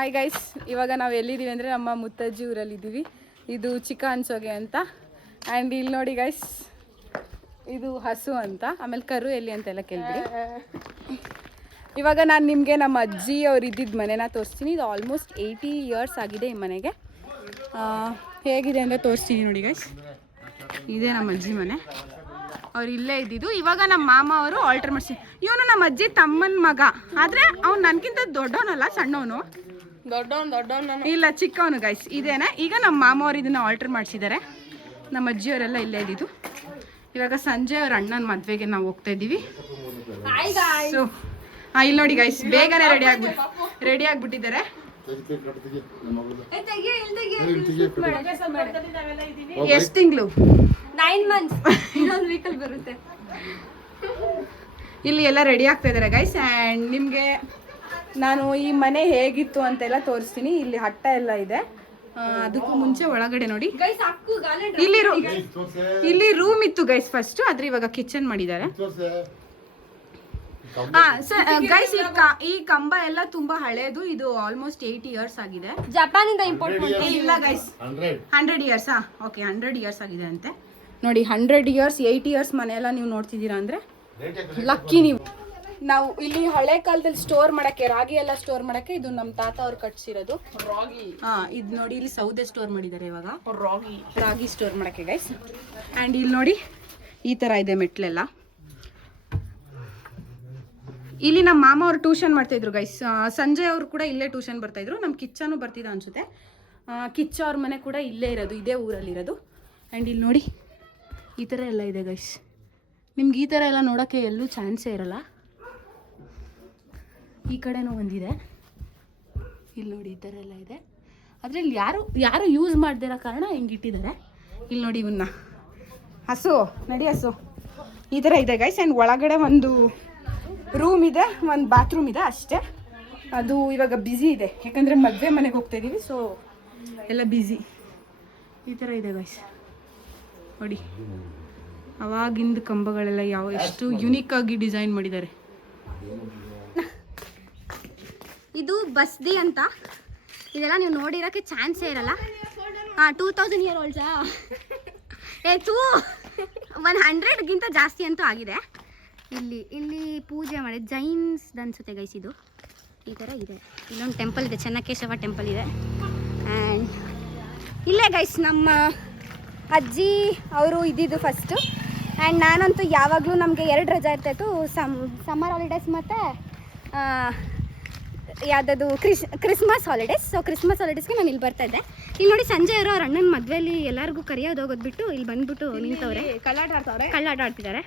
Hi guys, ಇವಾಗ ನಾವು ಎಲ್ಲಿದ್ದೀವಿ ಅಂದರೆ ನಮ್ಮ ಮುತ್ತಜ್ಜಿ ಊರಲ್ಲಿದ್ದೀವಿ. ಇದು ಚಿಕ್ಕಹಂಚೋಗೆ ಅಂತ. ಆ್ಯಂಡ್ ಇಲ್ಲಿ ನೋಡಿ ಗೈಸ್, ಇದು ಹಸು ಅಂತ, ಆಮೇಲೆ ಕರು ಎಲ್ಲಿ ಅಂತೆಲ್ಲ ಕೇಳ್ಬಿಡಿ. ಇವಾಗ ನಾನು ನಿಮಗೆ ನಮ್ಮ ಅಜ್ಜಿ ಅವ್ರು ಇದ್ದಿದ್ದ ಮನೆನ ತೋರಿಸ್ತೀನಿ. ಇದು ಆಲ್ಮೋಸ್ಟ್ 80 ಇಯರ್ಸ್ ಆಗಿದೆ ಈ ಮನೆಗೆ. ಹೇಗಿದೆ ಅಂದರೆ ತೋರಿಸ್ತೀನಿ ನೋಡಿ ಗೈಸ್. ಇದೇ ನಮ್ಮ ಅಜ್ಜಿ ಮನೆ, ಅವ್ರು ಇಲ್ಲೇ ಇದ್ದಿದ್ದು. ಇವಾಗ ನಮ್ಮ ಮಾಮ ಅವರು ಆಲ್ಟರ್ ಮಾಡಿಸಿ. ಇವನು ನಮ್ಮ ಅಜ್ಜಿ ತಮ್ಮನ ಮಗ, ಆದರೆ ಅವ್ನು ನನಗಿಂತ ದೊಡ್ಡವನಲ್ಲ, ಸಣ್ಣವನು. ದೊಡ್ಡವನು ಇಲ್ಲ, ಚಿಕ್ಕವನು ಗೈಸ್. ಇದೇನಾ ಈಗ ನಮ್ಮ ಮಾಮ ಅವ್ರು ಇದನ್ನ ಆಲ್ಟರ್ ಮಾಡಿಸಿದ್ದಾರೆ. ನಮ್ಮ ಅಜ್ಜಿಯವರೆಲ್ಲ ಇಲ್ಲೇ ಇದ್ದಿದ್ದು. ಇವಾಗ ಸಂಜೆ ಅವ್ರ ಅಣ್ಣನ ಮದುವೆಗೆ ನಾವು ಹೋಗ್ತಾ ಇದ್ದೀವಿ. ಸೊ ಇಲ್ಲಿ ನೋಡಿ ಗೈಸ್, ಬೇಗನೆ ರೆಡಿ ಆಗ್ಬಿಟ್ಟಿದ್ದಾರೆ. ಎಷ್ಟು ತಿಂಗಳು? 9 months. ಇನ್ನೊಂದು ವೀಕಲ್ ಬರುತ್ತೆ. ಇಲ್ಲಿ ಎಲ್ಲ ರೆಡಿ ಆಗ್ತಾ ಇದ್ದಾರೆ ಗೈಸ್. ಆ್ಯಂಡ್ ನಿಮಗೆ ನಾನು ಈ ಮನೆ ಹೇಗಿತ್ತು ಅಂತೆಲ್ಲ ತೋರಿಸ್ತೀನಿ. ಇಲ್ಲಿ ಹಟ್ಟ ಎಲ್ಲ ಇದೆ. ಅದಕ್ಕೂ ಮುಂಚೆ ಒಳಗಡೆ ನೋಡಿ, ಇಲ್ಲಿ ರೂಮ್ ಇತ್ತು ಗೈಸ್ ಫಸ್ಟ್, ಆದ್ರೆ ಇವಾಗ ಕಿಚನ್ ಮಾಡಿದ್ದಾರೆ. ಗೈಸ್, ಈ ಕಂಬ ಎಲ್ಲ ತುಂಬಾ ಹಳೇದು. ಇದು ಆಲ್ಮೋಸ್ಟ್ 80 ಇಯರ್ಸ್ ಆಗಿದೆ. ಜಪಾನ್ ಇಂದ ಇಂಪೋರ್ಟ್ ಮಾಡ್ತಾರೆ. ಇಲ್ಲ ಗೈಸ್, 100 ಇಯರ್ಸ್. ಓಕೆ, 100 ಇಯರ್ಸ್ ಆಗಿದೆ ಅಂತೆ. ನೋಡಿ, 100 ಇಯರ್ಸ್ 80 ಇಯರ್ಸ್ ಮನೆ ಎಲ್ಲ ನೀವು ನೋಡ್ತಿದ್ದೀರಾ ಅಂದ್ರೆ ಲಕ್ಕಿ ನೀವು. ನಾವು ಇಲ್ಲಿ ಹಳೆ ಕಾಲದಲ್ಲಿ ಸ್ಟೋರ್ ಮಾಡಕ್ಕೆ, ರಾಗಿ ಎಲ್ಲ ಸ್ಟೋರ್ ಮಾಡಕ್ಕೆ ಇದು ನಮ್ಮ ತಾತ ಅವ್ರು ಕಟ್ಸಿರೋದು. ರಾಗಿ. ಇದು ನೋಡಿ, ಇಲ್ಲಿ ಸೌದೆ ಸ್ಟೋರ್ ಮಾಡಿದ್ದಾರೆ ಇವಾಗ. ರಾಗಿ ಸ್ಟೋರ್ ಮಾಡಕ್ಕೆ ಗೈಸ್. ಆ್ಯಂಡ್ ಇಲ್ಲಿ ನೋಡಿ, ಈ ತರ ಇದೆ ಮೆಟ್ಲೆಲ್ಲ. ಇಲ್ಲಿ ನಮ್ಮ ಮಾಮ ಅವ್ರು ಟ್ಯೂಷನ್ ಮಾಡ್ತಾಯಿದ್ರು ಗೈಸ್. ಸಂಜೆ ಅವರು ಕೂಡ ಇಲ್ಲೇ ಟ್ಯೂಷನ್ ಬರ್ತಾಯಿದ್ರು. ನಮ್ಮ ಕಿಚ್ಚನೂ ಬರ್ತಿದ್ದ ಅನ್ಸುತ್ತೆ. ಕಿಚ್ಚ ಅವ್ರ ಮನೆ ಕೂಡ ಇಲ್ಲೇ ಇರೋದು, ಇದೇ ಊರಲ್ಲಿರೋದು. ಆ್ಯಂಡ್ ಇಲ್ಲಿ ನೋಡಿ, ಈ ಥರ ಎಲ್ಲ ಇದೆ ಗೈಸ್. ನಿಮ್ಗೆ ಈ ಥರ ಎಲ್ಲ ನೋಡೋಕ್ಕೆ ಎಲ್ಲೂ ಚಾನ್ಸೇ ಇರಲ್ಲ. ಈ ಕಡೆನೂ ಒಂದಿದೆ. ಇಲ್ಲಿ ನೋಡಿ, ಈ ಥರ ಎಲ್ಲ ಇದೆ. ಆದರೆ ಇಲ್ಲಿ ಯಾರು ಯೂಸ್ ಮಾಡ್ದಿರೋ ಕಾರಣ ಹಿಂಗೆ ಇಟ್ಟಿದ್ದಾರೆ. ಇಲ್ಲಿ ನೋಡಿ, ಇವನ್ನ ಹಸು ನಡಿ ಹಸು, ಈ ಥರ ಇದೆ ಗೈಸ್. ಆ್ಯಂಡ್ ಒಳಗಡೆ ಒಂದು ರೂಮ್ ಇದೆ, ಒಂದು ಬಾತ್ರೂಮ್ ಇದೆ ಅಷ್ಟೇ. ಅದು ಇವಾಗ ಬ್ಯುಸಿ ಇದೆ, ಯಾಕಂದರೆ ಮದುವೆ ಮನೆಗೆ ಹೋಗ್ತಾ ಇದ್ದೀವಿ. ಸೊ ಎಲ್ಲ ಬ್ಯುಸಿ. ಈ ಥರ ಇದೆ ಗೈಸ್ ನೋಡಿ. ಅವಾಗಿಂದ ಕಂಬಗಳೆಲ್ಲ ಎಷ್ಟು ಯುನೀಕ್ ಆಗಿ ಡಿಸೈನ್ ಮಾಡಿದ್ದಾರೆ. ಇದು ಬಸ್ದಿ ಅಂತ. ಇದೆಲ್ಲ ನೀವು ನೋಡಿರೋಕ್ಕೆ ಚಾನ್ಸೇ ಇರಲ್ಲ. 2000 ಇಯರ್ ಓಲ್ಡ್ಸಾ? 100ಗಿಂತ ಜಾಸ್ತಿ ಅಂತೂ ಆಗಿದೆ. ಇಲ್ಲಿ ಪೂಜೆ ಮಾಡಿ ಜೈನ್ಸ್ ಅನ್ಸುತ್ತೆ ಗೈಸ್. ಇದು ಈ ಥರ ಇದೆ. ಇಲ್ಲೊಂದು ಟೆಂಪಲ್ ಇದೆ, ಚೆನ್ನಕೇಶವ ಟೆಂಪಲ್ ಇದೆ. ಆ್ಯಂಡ್ ಇಲ್ಲೇ ಗೈಸ್ ನಮ್ಮ ಅಜ್ಜಿ ಅವರು ಇದ್ದಿದ್ದು ಫಸ್ಟು. ಆ್ಯಂಡ್ ನಾನಂತೂ ಯಾವಾಗಲೂ ನಮಗೆ 2 ರಜೆ ಇರ್ತಾಯಿತ್ತು, ಸಮ್ಮರ್ ಹಾಲಿಡೇಸ್ ಮತ್ತು ಯಾವುದದು ಕ್ರಿಸ್ಮಸ್ ಹಾಲಿಡೇಸ್. ಸೊ ಕ್ರಿಸ್ಮಸ್ ಹಾಲಿಡೇಸ್ಗೆ ನಾನು ಇಲ್ಲಿ ಬರ್ತಾಯಿದ್ದೆ. ಇಲ್ಲಿ ನೋಡಿ, ಸಂಜೆ ಇರೋ ಅವ್ರ ಅಣ್ಣನ ಮದುವೆಯಲ್ಲಿ ಎಲ್ಲರಿಗೂ ಕರೆಯೋದು ಹೋಗೋದ್ಬಿಟ್ಟು ಇಲ್ಲಿ ಬಂದ್ಬಿಟ್ಟು ನಿಂತವ್ರೆ, ಕಳ್ಳಾಟ ಆಡ್ತಿದ್ದಾರೆ.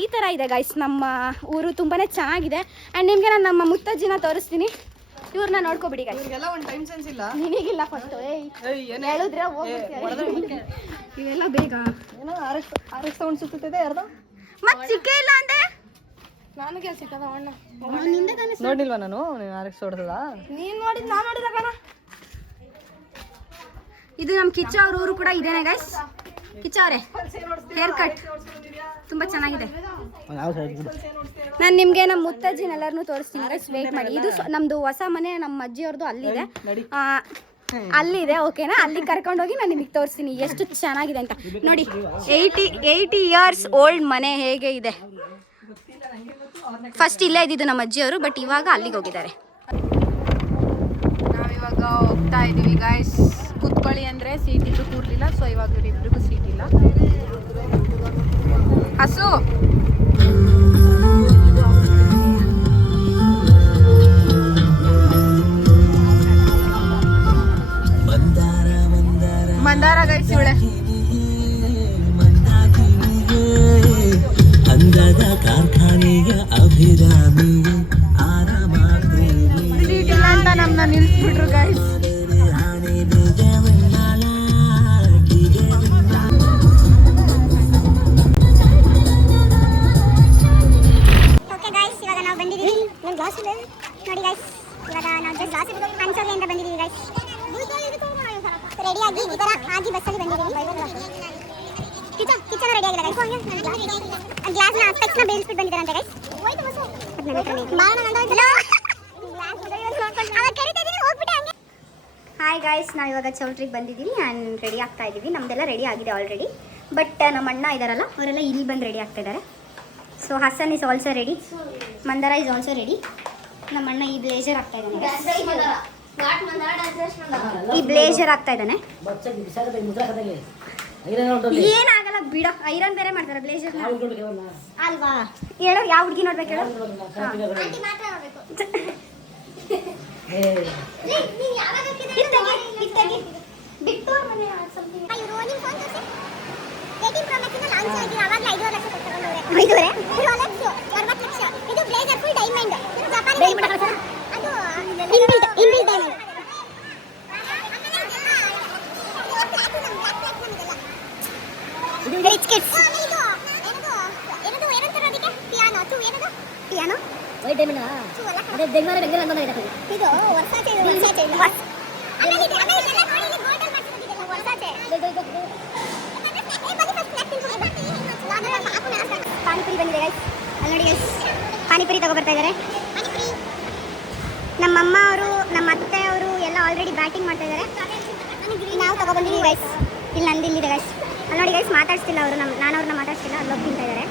ಈ ಥರ ಇದೆ ಗೈಸ್ ನಮ್ಮ ಊರು. ತುಂಬಾ ಚೆನ್ನಾಗಿದೆ. ಆ್ಯಂಡ್ ನಿಮಗೆ ನಾನು ನಮ್ಮ ಮುತ್ತಜ್ಜಿನ ತೋರಿಸ್ತೀನಿ. ಇವ್ರನ್ನ ನೋಡ್ಕೊಬಿಡಿ ಗೈಸ್. ನಿನಗಿಲ್ಲ ಫಸ್ಟ್ ಹೇಳಿದ್ರೆ ಇವೆಲ್ಲ ಬೇಗ ಸೌಂಡ್ ಸುತ್ತಿದೆ ಯಾರ್ದು. ಮತ್ತೆ ಸಿಕ್ಕೇ ಇಲ್ಲ ಅಂದೆ. ನನಗೆ ಸಿಕ್ಕದ ಅಣ್ಣ ನೋಡಿಲ್ವಾ ನಾನು? ನೀನು ಆರಕ್ಕೆ ಹೊಡೆದ ನೀನು ನೋಡಿದ್ ನಾನು ನೋಡಿದ ಕಣ. ಇದು ನಮ್ಮ ಕಿಚ್ಚ ಅವ್ರ ಊರು ಕೂಡ ಇದೇನೆ ಗೈಸ್. ಕಿಚ್ಚ ಅವರೇ, ಹೇರ್ ಕಟ್ ತುಂಬ ಚೆನ್ನಾಗಿದೆ. ನಾನು ನಿಮಗೆ ನಮ್ಮ ಮುತ್ತಜ್ಜಿನೆಲ್ಲರನ್ನೂ ತೋರಿಸ್ತೀನಿ ಗೈಸ್, ವೇಟ್ ಮಾಡಿ. ಇದು ನಮ್ಮದು ಹೊಸ ಮನೆ, ನಮ್ಮ ಅಜ್ಜಿಯವ್ರದ್ದು ಅಲ್ಲಿದೆ. ಅಲ್ಲಿದೆ, ಓಕೆನಾ? ಅಲ್ಲಿ ಕರ್ಕೊಂಡೋಗಿ ನಾನು ನಿಮಗೆ ತೋರಿಸ್ತೀನಿ ಎಷ್ಟು ಚೆನ್ನಾಗಿದೆ ಅಂತ. ನೋಡಿ, 80 ಇಯರ್ಸ್ ಓಲ್ಡ್ ಮನೆ ಹೇಗೆ ಇದೆ. ಫಸ್ಟ್ ಇಲ್ಲೇ ಇದ್ದಿದ್ದು ನಮ್ಮ ಅಜ್ಜಿಯವರು, ಬಟ್ ಇವಾಗ ಅಲ್ಲಿಗೆ ಹೋಗಿದ್ದಾರೆ. ನಾವಿವಾಗ ಹೋಗ್ತಾ ಇದ್ದೀವಿ ಗೈಸ್. ಕೂತ್ಕೊಳ್ಳಿ ಅಂದರೆ ಸೀಟ್ ಇದ್ದು ಕೂರ್ಲಿಲ್ಲ. ಸೊ ಇವಾಗ ಇವ್ರಿಬ್ರಿಗೂ ಸೀಟ್ ಇಲ್ಲ. ಹಸು ಮಂದಾರ ಗೈಸ್ ಇವಳೆ. ಅಂದದ ಕಾರ್ಖಾನೆಯ ಅಭಿರಾಮಿ ಸೀಟ್ ಇಲ್ಲ ಅಂತ ನಮ್ಮನ್ನ ನಿಲ್ಲಿಸ್ಬಿಟ್ರು ಗೈಸ್. ನೋಡಿ ಗೈಸ್, ಇವಾಗ ನಾವು ಜಸ್ಟ್ ಹಂಚೋಗೆಯಿಂದ ಬಂದಿದ್ದೀವಿ ಗೈಸ್. ರೆಡಿಯಾಗಿ ಈ ಥರ ಆಗಿ ಬಸ್ಸಲ್ಲಿ ಬಂದಿದ್ದೀವಿ. ಕಿಚನ್ ರೆಡಿ ಆಗಿಲ್ಲ ಗೈಸ್. ಗ್ಲಾಸ್ನ ಸ್ಪೆಕ್ಸ್ನ ಬೇಯಿಸ್ಬಿಟ್ಟು ಬಂದಿದ್ದಾರಂತೆ ಗೈಸ್. ಹಾಯ್ ಗಾಯ್ಸ್, ನಾವು ಇವಾಗ ಚೌಲ್ಟ್ರಿಗೆ ಬಂದಿದ್ದೀವಿ ಆ್ಯಂಡ್ ರೆಡಿ ಆಗ್ತಾ ಇದ್ದೀವಿ. ನಮ್ಮದೆಲ್ಲ ರೆಡಿ ಆಗಿದೆ ಆಲ್ರೆಡಿ. ಬಟ್ ನಮ್ಮ ಅಣ್ಣ ಇದ್ದಾರಲ್ಲ ಅವರೆಲ್ಲ ಇಲ್ಲಿ ಬಂದು ರೆಡಿ ಆಗ್ತಾ ಇದ್ದಾರೆ. So Hasan is also ready, Mandara is also ready. ನಮ್ಮ ಅಣ್ಣ ಈ ಬ್ಲೇಜರ್ ಆಗ್ತಾ ಇದ್ದಾನೆ, ಈ ಬ್ಲೇಜರ್ ಆಗ್ತಾ ಇದ್ದಾನೆ. ಏನಾಗಲ್ಲ ಬಿಡೋ, ಐರನ್ ಬೇರೆ ಮಾಡ್ತಾರೆ ಬ್ಲೇಜರ್ ಅಲ್ವಾ? ಹೇಳೋ ಯಾವ ಹುಡುಗಿ ನೋಡ್ಬೇಕು ಹೇಳೋ? ಪಾನಿಪುರಿ ಬಂದಿದೆ ಗೈಸ್, ಅಲ್ಲಿ ನೋಡಿ ಗೈಸ್, ಪಾನಿಪುರಿ ತಗೊಬರ್ತಾ ಇದ್ದಾರೆ. ನಮ್ಮಮ್ಮ ಅವರು, ನಮ್ಮ ಅತ್ತೆ ಅವರು ಎಲ್ಲ ಆಲ್ರೆಡಿ ಬ್ಯಾಟಿಂಗ್ ಮಾಡ್ತಾ ಇದ್ದಾರೆ. ನಾವು ತಗೊಬಂದಿದ್ದೀವಿ ಗೈಸ್. ಇಲ್ಲಿ ನಂದು ಇಲ್ಲಿದೆ ಗೈಸ್, ಅಲ್ಲಿ ನೋಡಿ ಗೈಸ್. ಮಾತಾಡ್ತಿಲ್ಲ ಅವರು, ನಾನು ಅವ್ರನ್ನ ಮಾತಾಡ್ತಿಲ್ಲ, ಅಲ್ಲೋಗಿ ತಿಂತಾ ಇದ್ದಾರೆ.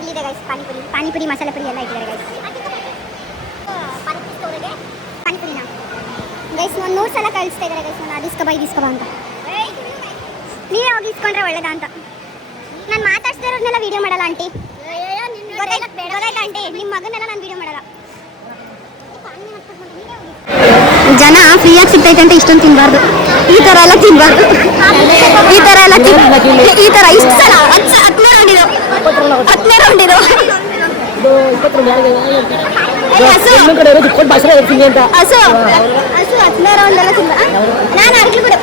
ಇಲ್ಲಿದೆ ಗೈಸ್ ಪಾನಿಪುರಿ ಮಸಾಲೆ ಪುರಿ ಎಲ್ಲ ಇಟ್ಟಿದ್ದಾರೆ ಗೈಸ್. ಪಾನಿಪುರಿನ ಗೈಸ್ ಒಂದು 100 ಸಲ ಕಳಿಸ್ತಾ ಇದ್ದಾರೆ ಗೈಸ್. ನಾನು ಇದಿಸ್ಕೊಬ ಅಂತ. ನೀವೇ ಹೋಗಿ ಇಸ್ಕೊಂಡ್ರೆ ಒಳ್ಳೇದಾ ಅಂತ. ನಾನು ಮಾತಾಡ್ಸ್ತಾ ಇರೋದನ್ನೆಲ್ಲ ವೀಡಿಯೋ ಮಾಡಲ್ಲ ಆಂಟಿ, ಗೊತ್ತಾಯ್ತಾ ಆಂಟಿ? ನಿಮ್ಮ ಮಗನೆಲ್ಲ ನಾನು ವೀಡಿಯೋ ಮಾಡಲ್ಲ. ಜನ ಫ್ರೀಯಾಗಿ ಸಿಗ್ತೈತೆ ಅಂತ ಇಷ್ಟೊಂದು ತಿನ್ಬಾರ್ದು, ಈ ಥರ ಎಲ್ಲ ತಿನ್ಬಾರ್ದು. ಈ ಥರ ಇಷ್ಟು ಸಲ 10ನೇ ರೌಂಡ್ ಇದು, 10ನೇ ರೌಂಡ್ ಇದು. ಹಸು 10ನೇ ರೌಂಡ್ ಎಲ್ಲ ತಿಂದ ನಾನು ಅಡ್ಲಿ ಬಿಡು.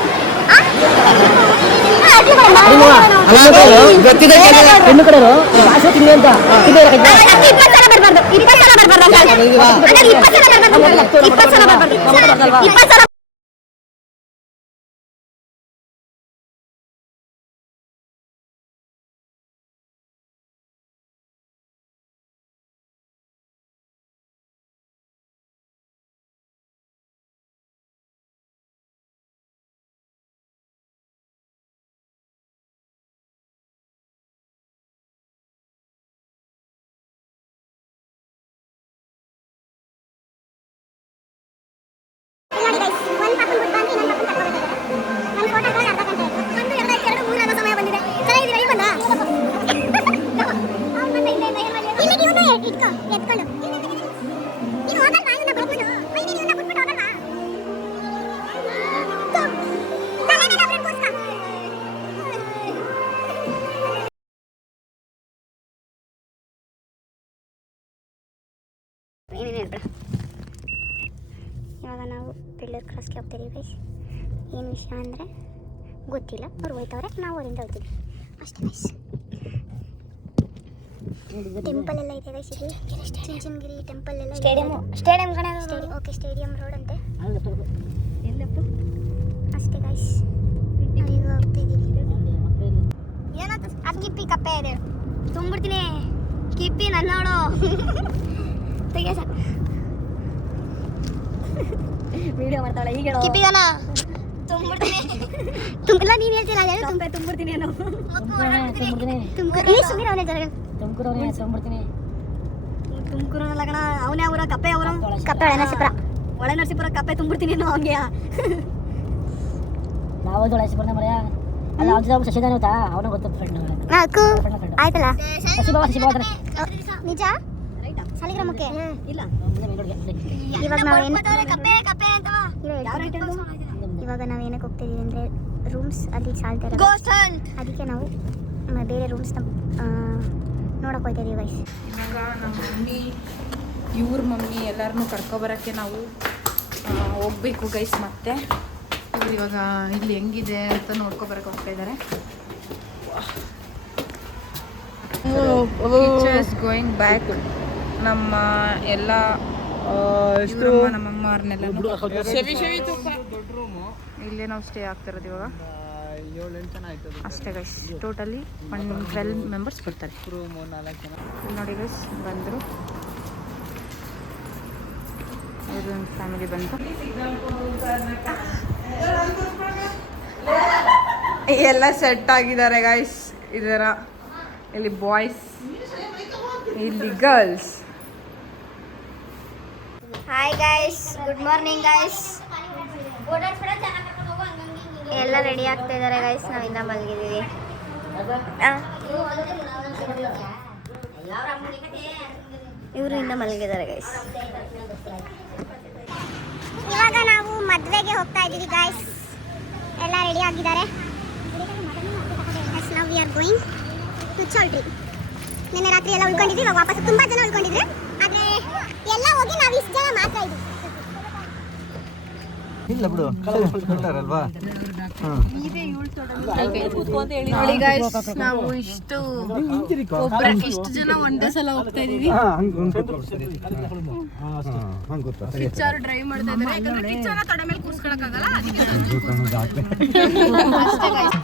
ಇವಾಗ ನಾವು ಪಿಲ್ಲರ್ ಕ್ರಾಸ್ಗೆ ಹೋಗ್ತಿದ್ದೀವಿ ಗೈಸ್. ಏನು ವಿಷಯ ಅಂದರೆ ಗೊತ್ತಿಲ್ಲ, ಅವ್ರು ಹೋಯ್ತವ್ರೆ, ನಾವು ಅವರಿಂದ ಹೋಗ್ತೀವಿ ಅಷ್ಟೇ ಗೈಸ್. ಟೆಂಪಲ್ ಎಲ್ಲ ಇದೆ ಗೈಸ್ ಇಲ್ಲಿ, ಚುಂಚನಗಿರಿ ಟೆಂಪಲ್ ಎಲ್ಲ. ಸ್ಟೇಡಿಯಂ ಕಡೆ. ಓಕೆ, ಸ್ಟೇಡಿಯಂ ರೋಡ್ ಅಂತೆ ಅಷ್ಟೇ ಗೈಸ್. ಈಗ ಹೋಗ್ತಿದ್ದೀವಿ. ಏನಂತ ಅದು ಕಿಪ್ಪಿ ಕಪ್ಪೆ ಇದೆ, ತುಂಬಿಡ್ತೀನಿ ಕಿಪ್ಪಿ ನನ್ನ ನೋಡು. ತೆಗಿಯ ಸರ್, ವಿಡಿಯೋ ಮಾಡ್ತಾಳೆ ಈಗ. ಕಿಪ್ಪಿಗನ ತುಂಬಿಡ್ತೀನಿ. ತುಂಬಿಲ್ಲ, ನೀನು ಹೇಳ್ತೀನಿ ನಾನು ಹೇಳಿ ತುಂಬಿಡ್ತೀನಿ ಅನ್ನೋ. ತುಮಕೂರಲ್ಲ ಕಣ, ಅವನೇ ಅವರ ಕಪ್ಪೆ, ಅವರು ಕಪ್ಪೆ ಒಳನರಸೀಪುರ, ಒಳನರಸೀಪುರ ಕಪ್ಪೆ ತುಂಬಿಡ್ತೀನಿ ಅನ್ನೋ ಹಂಗೆ. ನಾವು ಒಳನರಸೀಪುರ ಮರೆಯ ಅಲ್ಲ, ಅವ್ರು ಶಶಿಧರ್ ಗೊತ್ತಾ? ಅವನ ಗೊತ್ತು ಫ್ರೆಂಡ್. ನಾಲ್ಕು ಆಯ್ತಲ್ಲ, ನಿಜ ಸಾಲಿಗ್ರಾಮಕ್ಕೆ ಇಲ್ಲ. ಇವಾಗ ನಾವು ಏನಕ್ಕೆ ಹೋಗ್ತಿದ್ದೀವಿ ಅಂದರೆ ರೂಮ್ಸ್ ಅಲ್ಲಿ ಸಾಲ್ತಾ ಇರೋದು, ಅದಕ್ಕೆ ನಾವು ಬೇರೆ ರೂಮ್ಸ್ನ ನೋಡಕ್ಕೆ ಹೋಗ್ತಿದ್ದೀವಿ ಗೈಸ್. ಇವಾಗ ನಮ್ಮ ಮಮ್ಮಿ, ಇವ್ರ ಮಮ್ಮಿ ಎಲ್ಲರನ್ನೂ ಕರ್ಕೊಬರೋಕ್ಕೆ ನಾವು ಹೋಗ್ಬೇಕು ಗೈಸ್. ಮತ್ತೆ ಇವ್ರು ಇವಾಗ ಇಲ್ಲಿ ಹೆಂಗಿದೆ ಅಂತ ನೋಡ್ಕೊಬರಕ್ಕೆ ಹೋಗ್ತಾ ಇದ್ದಾರೆ. Going back. ನಮ್ಮ ಎಲ್ಲ ನಮ್ಮಮ್ಮ ಅವ್ರನ್ನೆಲ್ಲ ಇಲ್ಲೇ ನಾವು ಸ್ಟೇ ಆಗ್ತಿರೋದು ಇವಾಗ. ಅಷ್ಟೇ ಗೈಸ್, ಟೋಟಲಿ 12 ಮೆಂಬರ್ಸ್ ಬರ್ತಾರೆ. ನೋಡಿ ಗೈಸ್ ಬಂದರು, ಇದೊಂದು ಫ್ಯಾಮಿಲಿ ಬಂತು. ಎಲ್ಲ ಸೆಟ್ ಆಗಿದ್ದಾರೆ ಗೈಸ್. ಇದರ ಇಲ್ಲಿ ಬಾಯ್ಸ್, ಇಲ್ಲಿ girls. Hi guys, good morning guys. ಎಲ್ಲ ರೆಡಿ ಆಗ್ತಾ ಇದ್ದಾರೆ ಗೈಸ್. ನಾವು ಇನ್ನ ಮಲಗಿದ್ದೀವಿ. ಇವರು ಇನ್ನ ಮಲಗಿದ್ದಾರೆ ಗೈಸ್. ಇವಾಗ ನಾವು ಮದುವೆಗೆ ಹೋಗ್ತಾ ಇದ್ದೀವಿ ಗೈಸ್. ಎಲ್ಲ ರೆಡಿ ಆಗಿದ್ದಾರೆ. Now we are going to Cholri. ನಿನ್ನೆ ರಾತ್ರಿ ಎಲ್ಲ ಉಳ್ಕೊಂಡಿದ್ವಿ. ಇವಾಗ ವಾಪಸ್ ತುಂಬಾ ಜನ ಉಳ್ಕೊಂಡಿದ್ರು. ಆದ್ರೆ ಎಲ್ಲ ಹೋಗಿ ನಾವು ಇಷ್ಟು ಜನ ಮಾತ್ರ ಇದ್ವಿ. ಇಲ್ಲ ಬಿಡು, ಅಲ್ವಾ? ನೋಡಿ ಗೈಸ್, ನಾವು ಇಷ್ಟು ಜನ ಒಂದೇ ಸಲ ಹೋಗ್ತಾ ಇದೀವಿ. ಕಿಚ್ಚಾರು ಡ್ರೈವ್ ಮಾಡ್ತಾ ಇದ್ದಾರೆ. ಯಾಕಂದ್ರೆ ಕಿಚ್ಚಾರ ತಡ ಮೇಲೆ ಕೂರ್ಸ್ಕೊಳಕ್ ಆಗಲ್ಲ, ಅದಕ್ಕೆ ಅಷ್ಟೇ ಗೈಸ್.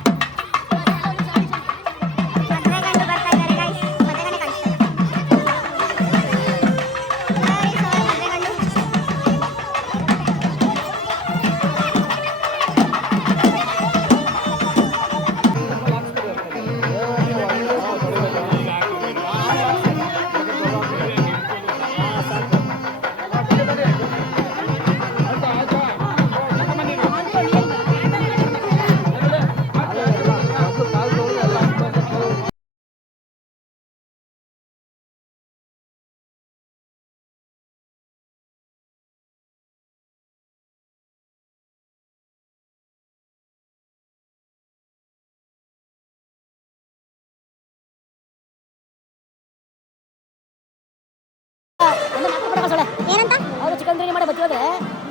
ಏನಂತ ಅವರು ಚಿಕನ್ ಬಿರಿಯಾನಿ ಮಾಡಿ ಬತ್ತಿ ಹೋದ್ರೆ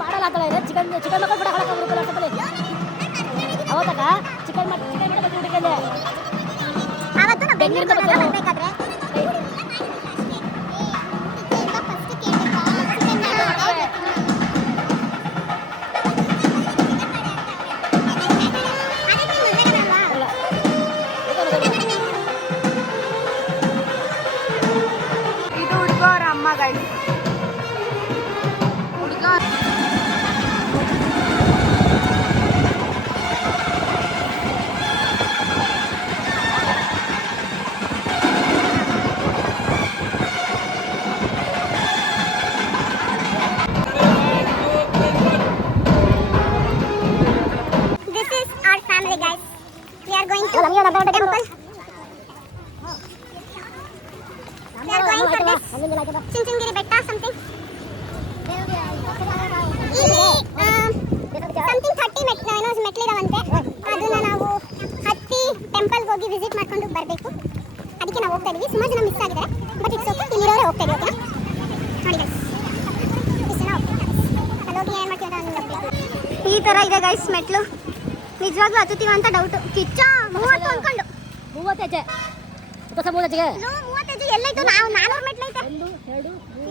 ಮಾಡಲ್ಲ ಅಂತ ಹೇಳಿದ್ರೆ ಚಿಕನ್ ಮಕ್ಕಳು ಕೂಡ ಅವತ್ತಾಗ ಚಿಕನ್ ಮಾಡಿ ಬತ್ತಿ ಹುಡುಗಂದೆ ಅವತ್ತು ನಾವು ಬೆಂಗಳೂರಿಂದ ಬರಬೇಕಾದ್ರೆ ಇದು ಹುಡುಗ ಅವ್ರ ಅಮ್ಮ ಗೈಸ್. ಹುಡುಗ This is our family guys. We are going to temple. We are going for this Chinchinagiri Betta something. ಇಲ್ಲಿ ಸಮಥಿಂಗ್ 30 ಮೆಟ್ಲಿದಾವಂತೆ. ಅದನ್ನ ನಾವು ಹತ್ತಿ ಟೆಂಪಲ್ಗೆ ಹೋಗಿ ವಿಸಿಟ್ ಮಾಡ್ಕೊಂಡು ಬರಬೇಕು. ಅದಕ್ಕೆ ನಾವು ಹೋಗ್ತಾ ಇದೀವಿ. ಸುಮಾರು ಜನ ಮಿಸ್ ಆಗಿದ್ದಾರೆ, ಬಟ್ ಇಟ್ಸ್ ಓಕೆ. ಇಲ್ಲಿರೋರೆ ಹೋಗ್ತಾ ಇದೀವಿ. ಓಕೆನಾ? ನೋಡಿ ಗೈಸ್, ಇಷ್ಟು ಜನ ಹೋಗಿ ಏನು ಮಾಡ್ತೀವಿ ಅಂತ ನೋಡ್ಬೇಕು. ಈ ಥರ ಇದೆ ಗೈಸ್ ಮೆಟ್ಲು. ನಿಜವಾಗ್ಲೂ ಹತ್ತುತ್ತೀವ ಅಂತ ಡೌಟು. ಕಿಚ್ಚ 30 ಅನ್ಕೊಂಡು 30 ಹೆಜ್ಜೆ 30 ಹೆಜ್ಜೆಗೆ 30 ಹೆಜ್ಜೆ ಎಲ್ಲೈತು? ನಾವು 400 ಮೆಟ್ಲು ಐತೆ.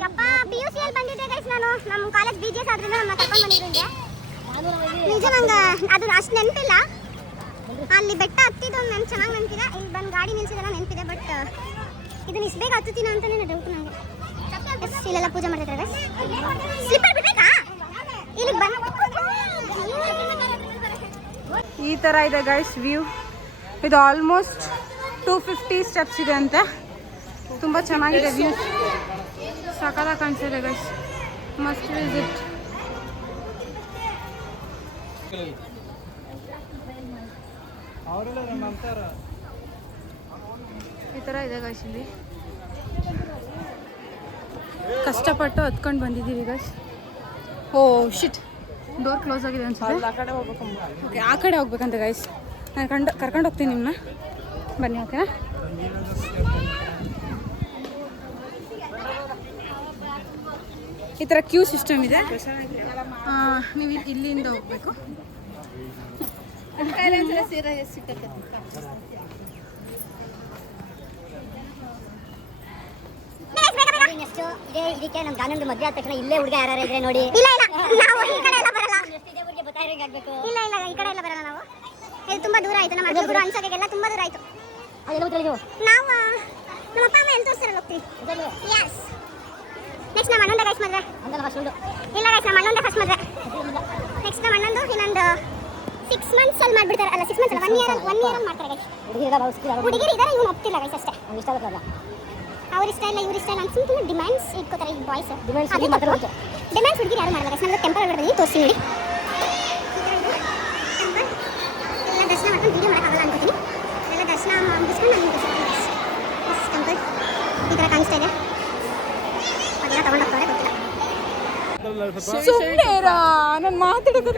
ಯಪ್ಪ, PUC ಅಲ್ಲಿ ಬಂದಿದ್ದೆ ಗೈಸ್ ನಾನು. ನಮ್ಮ ಕಾಲೇಜ್ BGS ಆದ್ರಿಂದ ನಮ್ಮ ಕರ್ಕೊಂಡು ಬಂದಿದ್ದೆ. ನಿಜ ನಂಗೆ ಅದು ಅಷ್ಟು ನೆನಪಿಲ್ಲ. ಅಲ್ಲಿ ಬೆಟ್ಟ ಹತ್ತಿದ್ದು ನೆನ್ಪು ಚೆನ್ನಾಗಿ ನೆನಪಿದೆ. ಇಲ್ಲಿ ಬಂದು ಗಾಡಿ ನಿಲ್ಸಿದೆಲ್ಲ ನೆನಪಿದೆ. ಬಟ್ ಇದನ್ನ ಇಷ್ಟು ಬೇಗ ಹತ್ತುತ್ತೀನ ಅಂತಲೇ ಡೌಟ್ ನನಗೆ. ಇಲ್ಲೆಲ್ಲ ಪೂಜೆ ಮಾಡ್ತಿದ್ದಾರೆ. ಸ್ಲಿಪ್ಪರ್ ಬಿಡ್ಬೇಕಾ? ಇಲ್ಲಿಗೆ ಬಂದು ಈ ಥರ ಇದೆ ಗೈಸ್ ವ್ಯೂ. ಇದು ಆಲ್ಮೋಸ್ಟ್ 250 ಸ್ಟೆಪ್ಸ್ ಇದೆ ಅಂತೆ. ತುಂಬ ಚೆನ್ನಾಗಿದೆ ವ್ಯೂ. ಸಕಲ ಕಾಣಿಸ್ತಿದೆ ಗೈಸ್. Must visit. ಈ ಥರ ಇದೆ ಗೈಸ್. ಇಲ್ಲಿ ಕಷ್ಟಪಟ್ಟು ಹತ್ಕೊಂಡು ಬಂದಿದ್ದೀವಿ ಗೈಸ್. ಓ ಶಿಟ್, ಡೋರ್ ಕ್ಲೋಸ್ ಆಗಿದೆ ಅನ್ಸುತ್ತೆ. ಓಕೆ, ಆ ಕಡೆ ಹೋಗ್ಬೇಕಂತ ಗೈಸ್. ನಾನು ಕರ್ಕೊಂಡು ಹೋಗ್ತೀನಿ ನಿಮ್ಮನ್ನ. ಬನ್ನಿ, ಓಕೆನಾ? ಈ ಥರ ಕ್ಯೂ ಸಿಸ್ಟಮ್ ಇದೆ. ನೀವು ಇಲ್ಲಿಂದ ಹೋಗ್ಬೇಕು. ಇದಕ್ಕೆ ನಮ್ಮ ಗಾನಂದು ಮದುವೆ ಆದ ತಕ್ಷಣ ಇಲ್ಲೇ ಹುಡುಗ ಯಾರು ಇದ್ರೆ ನೋಡಿ. ಇಲ್ಲ ನಾವು ಈ ಕಡೆ ಎಲ್ಲ ಬರಲ್ಲ. ಊರಿಗೆ ಗೊತ್ತಾಗಿರಂಗೆ ಆಗಬೇಕು. ಇಲ್ಲ ಈ ಕಡೆ ಎಲ್ಲ ಬರಲ್ಲ ನಾವು. ಇದು ತುಂಬಾ ದೂರ ಆಯ್ತು. ನಮ್ಮ ಅಜ್ಜ ಗುರು ಅನ್ಸೋಕೆಲ್ಲ ತುಂಬಾ ದೂರ ಆಯ್ತು. ಅದೆಲ್ಲ ಗೊತ್ತಿಲ್ಲ. ನಾವು ನಮ್ಮ ಅಪ್ಪ ಅಮ್ಮ ಎಲ್ಲಿ ತೋರಿಸ್ತಾರಲ್ಲ ಹೋಗ್ತೀವಿ. ಯಸ್, ನೆಕ್ಸ್ಟ್ ನಮ್ಮ ಅಣ್ಣಂದ ಗೈಸ್ ಮದುವೆ. ಹಂಗಲ್ಲ ಫಸ್ಟ್ ಉಂಟು. ಇಲ್ಲ ಗೈಸ್ ನಮ್ಮ ಅಣ್ಣಂದ ಫಸ್ಟ್ ಮದುವೆ. ನೆಕ್ಸ್ಟ್ ನಮ್ಮ ಅಣ್ಣಂದು ಇನ್ನೊಂದು 6 ಮಂತ್ಸ್ ಅಲ್ಲಿ ಮಾಡ್ಬಿಡ್ತಾರೆ. ಅಲ್ಲ 6 ಮಂತ್ಸ್ ಅಲ್ಲ 1 ಇಯರ್ ಅಲ್ಲಿ ಮಾಡ್ತಾರೆ ಗೈಸ್. ಹುಡುಗಿರು ಇದ್ದಾರೆ, ಇವ್ನು ಒಪ್ತಿಲ್ಲ ಗೈಸ್ ಅಷ್ಟೇ. ಇಷ್ಟ ಆಗಲ್ಲ. ಅವ್ರ ಇಷ್ಟ ಇಲ್ಲ ಇವ್ರ ಇಷ್ಟ ಇಲ್ಲ ಅಂತ ಸುಮ್ಮನೆ ಡಿಮ್ಯಾಂಡ್ಸ್ ಇಟ್ಕೋತಾರೆ ಈ ಬಾಯ್ಸ್. ಡಿಮ್ಯಾಂಡ್ಸ್ ಹುಡುಗಿರು ಯಾರು ಮಾಡಲ್ಲ ಗೈಸ್. ನಾನು ಟೆಂಪಲ್ ಒಳಗಡೆ ತೋರಿಸಿ ನೋಡಿ. ಎಲ್ಲ ದರ್ಶನ ಮಾಡ್ಕೊಂಡು ವಿಡಿಯೋ ಮಾಡೋಕ್ಕಾಗಲ್ಲ ಅನ್ಕೋತೀನಿ. ಎಲ್ಲ ದರ್ಶನ ಮುಗಿಸ್ಕೊಂಡು ನಾನು ಟೆಂಪಲ್ ಈ ಥರ ಕಾಣಿಸ್ತಾ ಇದೆ. ಅದೆಲ್ಲ ತಗೊಂಡು ಹೋಗ್ತಾರೆ ಗೊತ್ತಿಲ್ಲ. ಸುಮ್ಮನೆ ನಾನು ಮಾತಾಡೋದು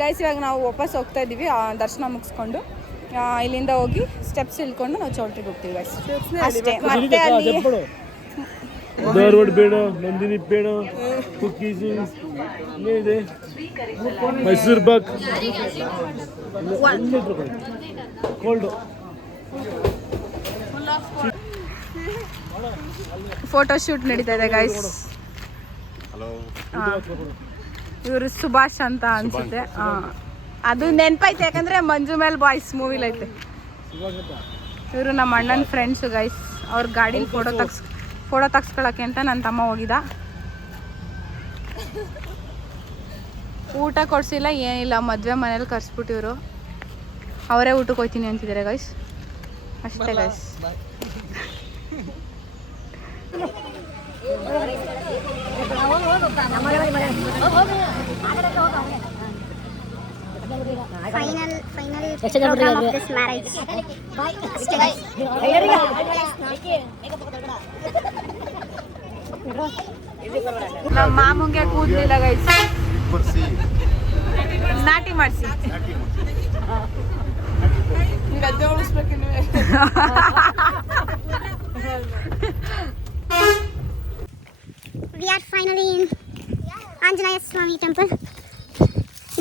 ಗೈಸ್. ಇವಾಗ ನಾವು ವಾಪಸ್ ಹೋಗ್ತಾ ಇದ್ದೀವಿ ದರ್ಶನ ಮುಗಿಸ್ಕೊಂಡು. ಇಲ್ಲಿಂದ ಹೋಗಿ ಸ್ಟೆಪ್ಸ್ ಇಳ್ಕೊಂಡು ನಾವು ಚೌಲ್ಟ್ರಿಗೆ ಹೋಗ್ತೀವಿ ಗೈಸ್ ಅಷ್ಟೇ. ಮತ್ತೆ ಅಲ್ಲಿ ಧಾರವಾಡ ಬೇಡ, ನಂದಿನಿ ಬೇಡ, ಕುಕ್ಕೀಸ್ ಇದೆ, ಮೈಸೂರು ಬಾಕ್, ಕೋಲ್ಡ್. ಫೋಟೋ ಶೂಟ್ ನಡೀತಾ ಇದೆ ಗೈಸ್. ಇವರು ಸುಭಾಷ್ ಅಂತ ಅನ್ಸುತ್ತೆ. ಅದು ನೆನಪೈತೆ ಯಾಕಂದ್ರೆ ಮಂಜು ಮೇಲ್ ಬಾಯ್ಸ್ ಮೂವಿಲೈತೆ. ಇವರು ನಮ್ಮ ಅಣ್ಣನ ಫ್ರೆಂಡ್ಸು ಗೈಸ್. ಅವ್ರ ಗಾಡೀಲಿ ಫೋಟೋ ತಗ್ಸ್ಕೊಳಕ್ಕೆ ಅಂತ ನನ್ನ ತಮ್ಮ ಹೋಗಿದ್ದ. ಊಟ ಕೊಡ್ಸಿಲ್ಲ ಏನಿಲ್ಲ, ಮದುವೆ ಮನೇಲಿ ಕರ್ಸ್ಬಿಟ್ಟಿವ್ರು. ಅವರೇ ಊಟಕ್ಕೆ ಹೋಗ್ತೀನಿ ಅಂತಿದ್ದಾರೆ ಗೈಸ್. ಅಷ್ಟೇ guys. Final programme of this marriage. ನಮ್ಮ ಮಾಮುಂಗೆ ಕೂದಲಿಲ್ಲ ಗೈಸ್, ನಾಟಿ ಮಾಡಿಸಿ. ಗದ್ದೆ ಉಳಿಸ್ಬೇಕಿಲ್ವೇ? We are finally in Anjaneya Swamy temple.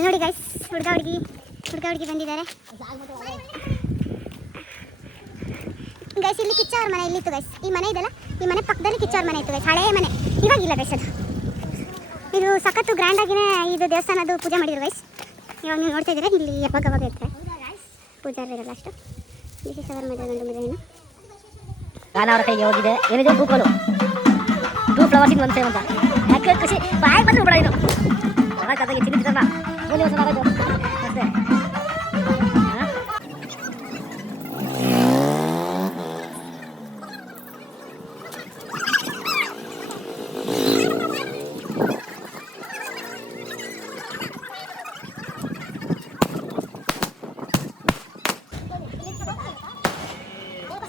ನೋಡಿ ಗೈಸ್, ಹುಡುಗ ಹುಡುಗಿ ಬಂದಿದ್ದಾರೆ ಗೈಸ್. ಇಲ್ಲಿ ಕಿಚ್ಚ ಅವ್ರ ಮನೆ ಇಲ್ಲಿತ್ತು ಗೈಸ್. ಈ ಮನೆ ಇದೆಲ್ಲ, ಈ ಮನೆ ಪಕ್ಕದಲ್ಲಿ ಕಿಚ್ಚ ಅವ್ರ ಮನೆ ಇತ್ತು ಗೈಸ್. ಹಳೆಯ ಮನೆ, ಇವಾಗಿಲ್ಲ ಗೈಸ್. ಅದು ಇದು ಸಖತ್ತು ಗ್ರ್ಯಾಂಡಾಗಿನೇ ಇದು ದೇವಸ್ಥಾನದ್ದು ಪೂಜೆ ಮಾಡಿದ್ರು ಗೈಸ್. ಇವಾಗ ನೀವು ನೋಡ್ತಾ ಇದ್ದೀರಾ, ಇಲ್ಲಿ ಯಾವಾಗ ಇರ್ತಾರೆ ಪೂಜಾರಿರಲ್ಲ ಅಷ್ಟು. ದಿಸ್ ಇಸ್ ಅವರ್ ಮದುವೆ. ಗಾನ ಅವರ ಕೈಗೆ ಹೋಗಿದೆ. ಏನಿದೆ ಹೂಗಳು, 2 ಫ್ಲವರ್ಸ್ ಇನ್ 1 ಸೇಮ್ ಅಂತ. ಯಾಕೆ ಖುಷಿ ಬಾಯ್ ಬಂದ್ರು ಬಿಡ. ಇದು ಕದಾಗಿ ಚಿನ್ನ ಮೂಲೆ ವರ್ಷ ಆಗೋದು ಅಷ್ಟೇ.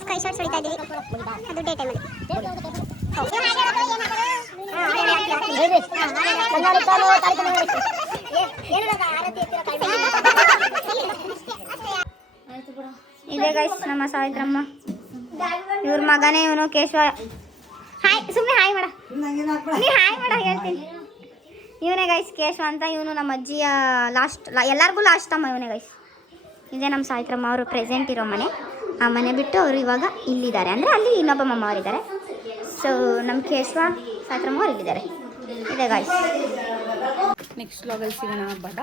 ಸ್ಕೈ ಶಾಟ್ಸ್ ಹೊಡಿತಾ ಇದ್ದೀವಿ. ಅದು ಡೇ ಟೈಮಲ್ಲಿ. ಇದೆ ಗೈಸ್ ನಮ್ಮ ಸಾವಿತ್ರಮ್ಮ. ಇವ್ರ ಮಗನೇ ಇವನು ಕೇಶವ. ಹಾಯ್, ಸುಮ್ಮನೆ ಹಾಯ್ ಮಾಡ, ನೀ ಹಾಯ್ ಮಾಡ ಹೇಳ್ತೀನಿ. ಇವನೇ ಗೈಸ್ ಕೇಶವ ಅಂತ. ಇವನು ನಮ್ಮ ಅಜ್ಜಿಯ ಲಾಸ್ಟ್, ಎಲ್ಲರಿಗೂ ಲಾಸ್ಟ್ ಅಮ್ಮ ಇವನೇ ಗೈಸ್. ಇದೇ ನಮ್ಮ ಸಾವಿತ್ರಮ್ಮ ಅವರು ಪ್ರೆಸೆಂಟ್ ಇರೋ ಮನೆ. ಆ ಮನೆ ಬಿಟ್ಟು ಅವರು ಇವಾಗ ಇಲ್ಲಿದ್ದಾರೆ, ಅಂದರೆ ಅಲ್ಲಿ ಇನ್ನೊಬ್ಬ ಮಮ್ಮ ಅವರಿದ್ದಾರೆ. ಸೊ ನಮ್ಮ ಕೇಶವ ಸಾವಿತ್ರಮ್ಮ ಅವ್ರು ಇಲ್ಲಿದ್ದಾರೆ. ಇದೆ ಗಾಯ್ಸ್. ನೆಕ್ಸ್ಟ್ ವ್ಲಾಗಲ್ಲಿ ಸಿಗೋಣ. ಬಾಯ್.